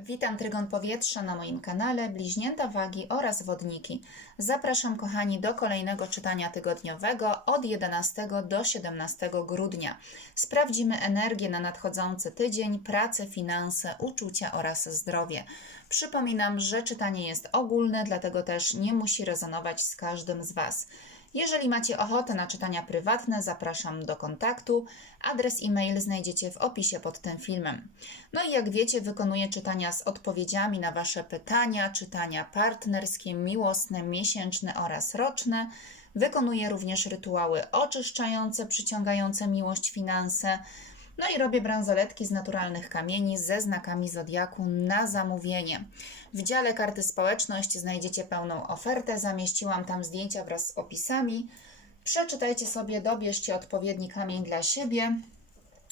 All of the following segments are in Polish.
Witam Trygon Powietrza na moim kanale Bliźnięta Wagi oraz Wodniki. Zapraszam kochani do kolejnego czytania tygodniowego od 11 do 17 grudnia. Sprawdzimy energię na nadchodzący tydzień, pracę, finanse, uczucia oraz zdrowie. Przypominam, że czytanie jest ogólne, dlatego też nie musi rezonować z każdym z Was. Jeżeli macie ochotę na czytania prywatne, zapraszam do kontaktu. Adres e-mail znajdziecie w opisie pod tym filmem. No i jak wiecie, wykonuję czytania z odpowiedziami na Wasze pytania, czytania partnerskie, miłosne, miesięczne oraz roczne. Wykonuję również rytuały oczyszczające, przyciągające miłość, finanse. No i robię bransoletki z naturalnych kamieni ze znakami zodiaku na zamówienie. W dziale karty społeczność znajdziecie pełną ofertę. Zamieściłam tam zdjęcia wraz z opisami. Przeczytajcie sobie, dobierzcie odpowiedni kamień dla siebie.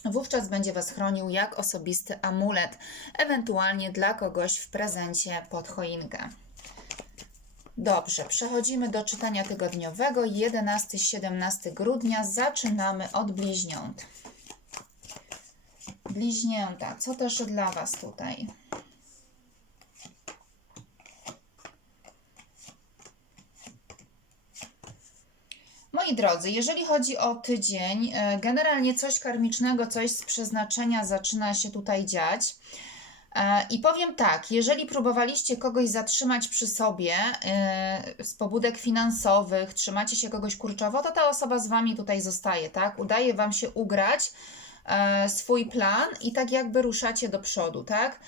Wówczas będzie Was chronił jak osobisty amulet, ewentualnie dla kogoś w prezencie pod choinkę. Dobrze, przechodzimy do czytania tygodniowego 11-17 grudnia. Zaczynamy od bliźniąt. Bliźnięta, co też dla Was tutaj? Moi drodzy, jeżeli chodzi o tydzień, e, generalnie coś karmicznego, coś z przeznaczenia zaczyna się tutaj dziać. E, I powiem tak, jeżeli próbowaliście kogoś zatrzymać przy sobie e, z pobudek finansowych, trzymacie się kogoś kurczowo, to ta osoba z wami tutaj zostaje, tak? Udaje wam się ugrać swój plan i tak jakby ruszacie do przodu, tak?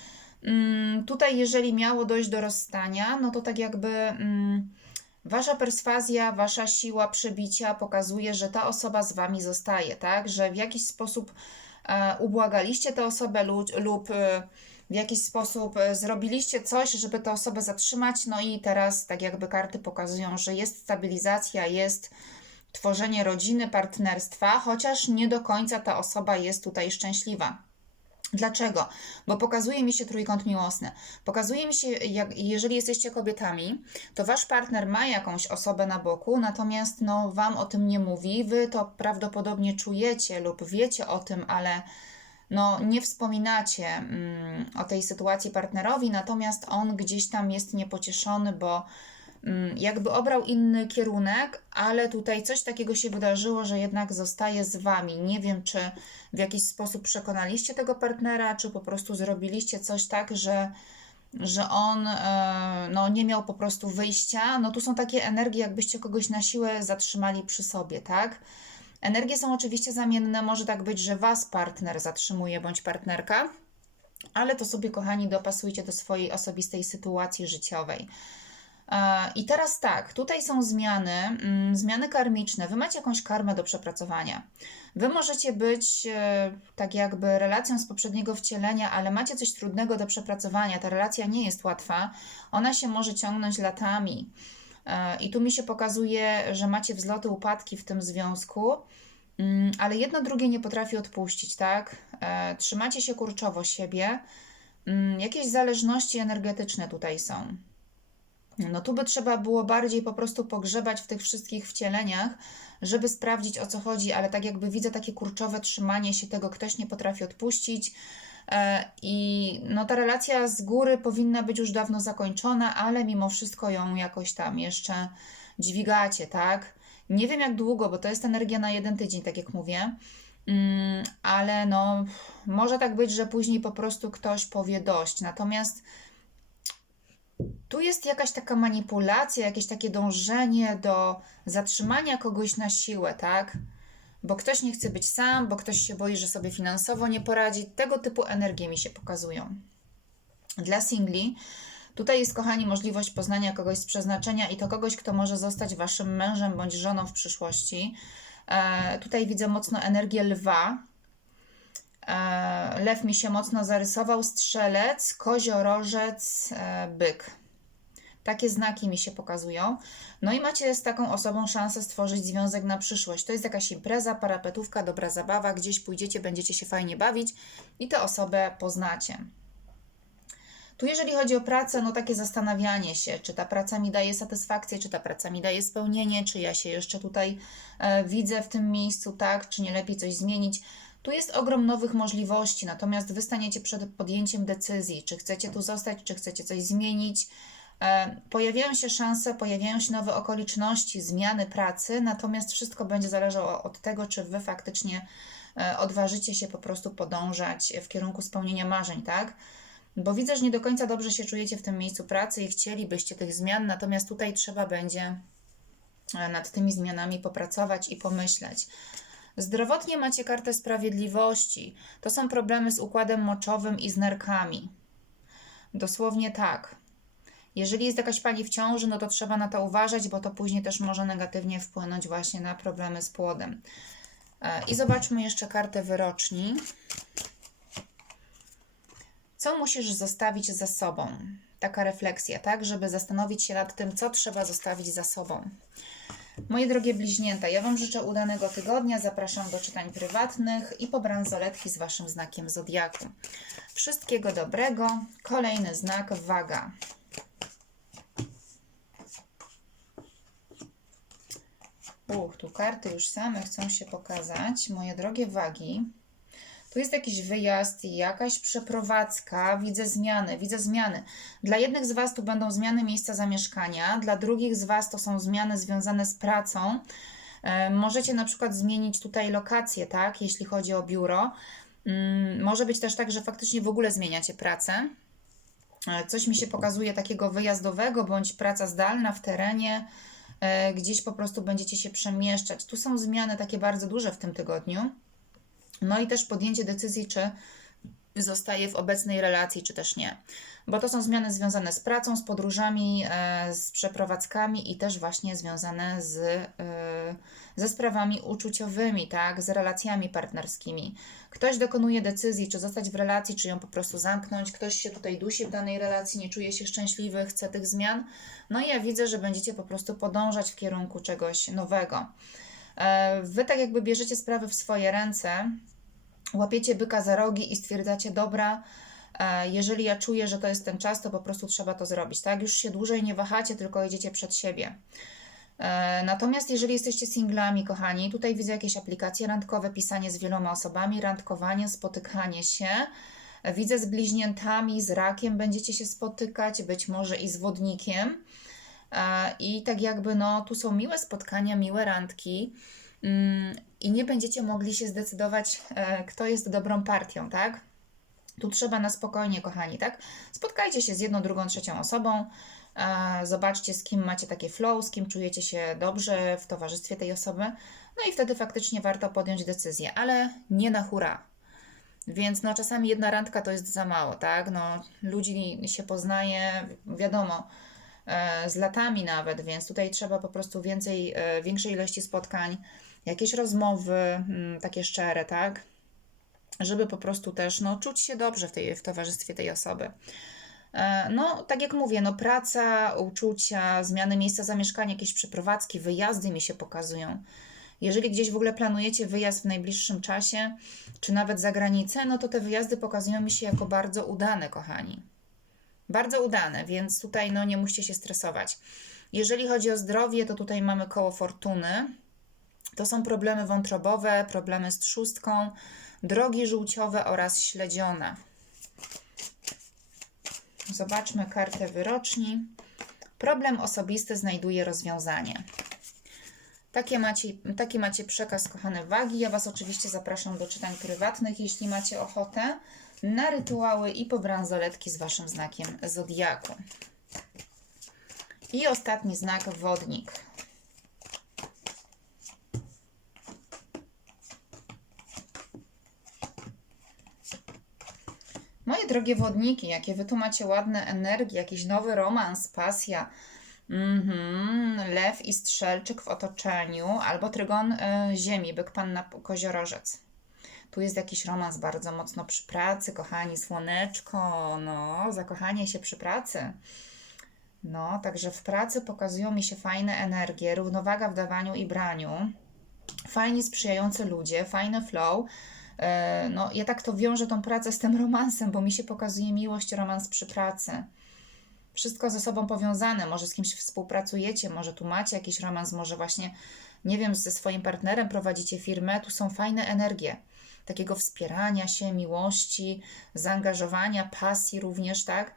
Mm, Tutaj, jeżeli miało dojść do rozstania, no to tak jakby mm, wasza perswazja, wasza siła przebicia pokazuje, że ta osoba z wami zostaje, tak? Że w jakiś sposób e, ubłagaliście tę osobę lub, e, w jakiś sposób e, zrobiliście coś, żeby tę osobę zatrzymać, no i teraz tak jakby karty pokazują, że jest stabilizacja, jest tworzenie rodziny, partnerstwa, chociaż nie do końca ta osoba jest tutaj szczęśliwa. Dlaczego? Bo pokazuje mi się trójkąt miłosny. Pokazuje mi się, jak, jeżeli jesteście kobietami, to wasz partner ma jakąś osobę na boku, natomiast no, wam o tym nie mówi. Wy to prawdopodobnie czujecie lub wiecie o tym, ale no, nie wspominacie mm, o tej sytuacji partnerowi, natomiast on gdzieś tam jest niepocieszony, bo jakby obrał inny kierunek, ale tutaj coś takiego się wydarzyło, że jednak zostaje z wami. Nie wiem, czy w jakiś sposób przekonaliście tego partnera, czy po prostu zrobiliście coś tak, że, że on e, no, nie miał po prostu wyjścia. No tu są takie energie, jakbyście kogoś na siłę zatrzymali przy sobie, tak? Energie są oczywiście zamienne. Może tak być, że was partner zatrzymuje bądź partnerka, ale to sobie, kochani, dopasujcie do swojej osobistej sytuacji życiowej. E, I teraz tak, tutaj są zmiany, mm, zmiany karmiczne. Wy macie jakąś karmę do przepracowania. Wy możecie być e, tak jakby relacją z poprzedniego wcielenia, ale macie coś trudnego do przepracowania. Ta relacja nie jest łatwa. Ona się może ciągnąć latami. E, I tu mi się pokazuje, że macie wzloty, upadki w tym związku, mm, ale jedno drugie nie potrafi odpuścić, tak? Trzymacie się kurczowo siebie. Mm, Jakieś zależności energetyczne tutaj są. No tu by trzeba było bardziej po prostu pogrzebać w tych wszystkich wcieleniach, żeby sprawdzić o co chodzi, ale tak jakby widzę takie kurczowe trzymanie się tego, ktoś nie potrafi odpuścić. E, I no ta relacja z góry powinna być już dawno zakończona, ale mimo wszystko ją jakoś tam jeszcze dźwigacie, tak? Nie wiem jak długo, bo to jest energia na jeden tydzień, tak jak mówię. Mm, ale no, może tak być, że później po prostu ktoś powie dość. Natomiast tu jest jakaś taka manipulacja, jakieś takie dążenie do zatrzymania kogoś na siłę, tak? Bo ktoś nie chce być sam, bo ktoś się boi, że sobie finansowo nie poradzi. Tego typu energie mi się pokazują. Dla singli tutaj jest, kochani, możliwość poznania kogoś z przeznaczenia i to kogoś, kto może zostać waszym mężem bądź żoną w przyszłości. E, tutaj widzę mocno energię lwa. E, lew mi się mocno zarysował, strzelec, koziorożec, e, byk. Takie znaki mi się pokazują. No i macie z taką osobą szansę stworzyć związek na przyszłość. To jest jakaś impreza, parapetówka, dobra zabawa, gdzieś pójdziecie, będziecie się fajnie bawić i tę osobę poznacie. Tu jeżeli chodzi o pracę, no takie zastanawianie się, czy ta praca mi daje satysfakcję, czy ta praca mi daje spełnienie, czy ja się jeszcze tutaj e, widzę w tym miejscu, tak, czy nie lepiej coś zmienić. Tu jest ogrom nowych możliwości, natomiast wy staniecie przed podjęciem decyzji, czy chcecie tu zostać, czy chcecie coś zmienić. E, Pojawiają się szanse, pojawiają się nowe okoliczności, zmiany pracy, natomiast wszystko będzie zależało od tego, czy wy faktycznie e, odważycie się po prostu podążać w kierunku spełnienia marzeń, tak? Bo widzę, że nie do końca dobrze się czujecie w tym miejscu pracy i chcielibyście tych zmian, natomiast tutaj trzeba będzie e, nad tymi zmianami popracować i pomyśleć. Zdrowotnie macie kartę sprawiedliwości. To są problemy z układem moczowym i z nerkami. Dosłownie tak. Jeżeli jest jakaś pani w ciąży, no to trzeba na to uważać, bo to później też może negatywnie wpłynąć właśnie na problemy z płodem. E, I zobaczmy jeszcze kartę wyroczni. Co musisz zostawić za sobą? Taka refleksja, tak? Żeby zastanowić się nad tym, co trzeba zostawić za sobą. Moje drogie bliźnięta, ja Wam życzę udanego tygodnia. Zapraszam do czytań prywatnych i po bransoletki z Waszym znakiem zodiaku. Wszystkiego dobrego. Kolejny znak waga. Uch, tu karty już same chcą się pokazać. Moje drogie wagi. Tu jest jakiś wyjazd, jakaś przeprowadzka, widzę zmiany, widzę zmiany. Dla jednych z Was tu będą zmiany miejsca zamieszkania, dla drugich z Was to są zmiany związane z pracą. E, możecie na przykład zmienić tutaj lokację, tak, jeśli chodzi o biuro. Mm, może być też tak, że faktycznie w ogóle zmieniacie pracę. E, Coś mi się pokazuje takiego wyjazdowego, bądź praca zdalna w terenie, e, gdzieś po prostu będziecie się przemieszczać. Tu są zmiany takie bardzo duże w tym tygodniu. No i też podjęcie decyzji, czy zostaje w obecnej relacji, czy też nie. Bo to są zmiany związane z pracą, z podróżami, e, z przeprowadzkami i też właśnie związane z, e, ze sprawami uczuciowymi, tak, z relacjami partnerskimi. Ktoś dokonuje decyzji, czy zostać w relacji, czy ją po prostu zamknąć. Ktoś się tutaj dusi w danej relacji, nie czuje się szczęśliwy, chce tych zmian. No i ja widzę, że będziecie po prostu podążać w kierunku czegoś nowego. E, Wy tak jakby bierzecie sprawy w swoje ręce, łapiecie byka za rogi i stwierdzacie, dobra, e, jeżeli ja czuję, że to jest ten czas, to po prostu trzeba to zrobić, tak? Już się dłużej nie wahacie, tylko idziecie przed siebie. E, Natomiast jeżeli jesteście singlami, kochani, tutaj widzę jakieś aplikacje randkowe, pisanie z wieloma osobami, randkowanie, spotykanie się. Widzę z bliźniętami, z rakiem będziecie się spotykać, być może i z wodnikiem. E, I tak jakby, no, tu są miłe spotkania, miłe randki mm, i nie będziecie mogli się zdecydować, e, kto jest dobrą partią, tak? Tu trzeba na spokojnie, kochani, tak? Spotkajcie się z jedną, drugą, trzecią osobą, e, zobaczcie, z kim macie takie flow, z kim czujecie się dobrze w towarzystwie tej osoby, no i wtedy faktycznie warto podjąć decyzję, ale nie na hura. Więc no, czasami jedna randka to jest za mało, tak? No, ludzi się poznaje, wiadomo, z latami nawet, więc tutaj trzeba po prostu więcej, e, większej ilości spotkań, jakieś rozmowy, mm, takie szczere, tak? Żeby po prostu też no, czuć się dobrze w, tej, w towarzystwie tej osoby. E, No, tak jak mówię, no praca, uczucia, zmiany miejsca zamieszkania, jakieś przeprowadzki, wyjazdy mi się pokazują. Jeżeli gdzieś w ogóle planujecie wyjazd w najbliższym czasie, czy nawet za granicę, no to te wyjazdy pokazują mi się jako bardzo udane, kochani. Bardzo udane, więc tutaj no, nie musicie się stresować. Jeżeli chodzi o zdrowie, to tutaj mamy koło fortuny. To są problemy wątrobowe, problemy z trzustką, drogi żółciowe oraz śledziona. Zobaczmy kartę wyroczni. Problem osobisty znajduje rozwiązanie. Takie macie, taki macie przekaz, kochane wagi. Ja Was oczywiście zapraszam do czytań prywatnych, jeśli macie ochotę, na rytuały i po bransoletki z Waszym znakiem zodiaku. I ostatni znak wodnik. Moje drogie wodniki, jakie wy tu macie ładne energie, jakiś nowy romans, pasja, mhm, lew i strzelczyk w otoczeniu, albo trygon y, ziemi, byk panna koziorożec. Tu jest jakiś romans bardzo mocno przy pracy, kochani, słoneczko, no, zakochanie się przy pracy. No, także w pracy pokazują mi się fajne energie, równowaga w dawaniu i braniu, fajni, sprzyjający ludzie, fajny flow. E, No, ja tak to wiążę tą pracę z tym romansem, bo mi się pokazuje miłość, romans przy pracy. Wszystko ze sobą powiązane, może z kimś współpracujecie, może tu macie jakiś romans, może właśnie, nie wiem, ze swoim partnerem prowadzicie firmę, tu są fajne energie. Takiego wspierania się, miłości, zaangażowania, pasji również, tak?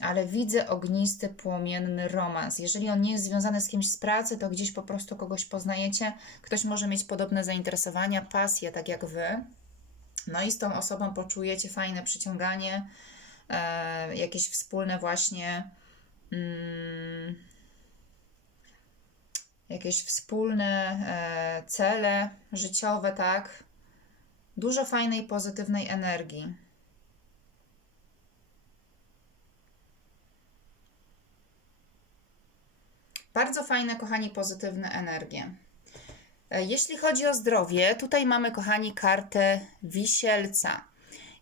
Ale widzę ognisty, płomienny romans. Jeżeli on nie jest związany z kimś z pracy, to gdzieś po prostu kogoś poznajecie. Ktoś może mieć podobne zainteresowania, pasje, tak jak wy. No i z tą osobą poczujecie fajne przyciąganie, e, jakieś wspólne właśnie. Mm, jakieś wspólne e, cele życiowe, tak? Dużo fajnej, pozytywnej energii. Bardzo fajne, kochani, pozytywne energie. E, Jeśli chodzi o zdrowie, tutaj mamy, kochani, kartę wisielca.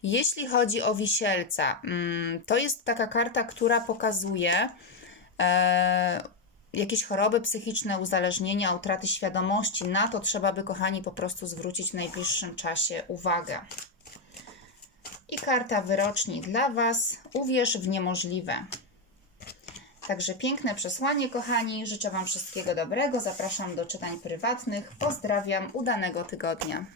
Jeśli chodzi o wisielca, mm, to jest taka karta, która pokazuje e, jakieś choroby psychiczne, uzależnienia, utraty świadomości. Na to trzeba by, kochani, po prostu zwrócić w najbliższym czasie uwagę. I karta wyroczni dla Was. Uwierz w niemożliwe. Także piękne przesłanie, kochani. Życzę Wam wszystkiego dobrego. Zapraszam do czytań prywatnych. Pozdrawiam, udanego tygodnia.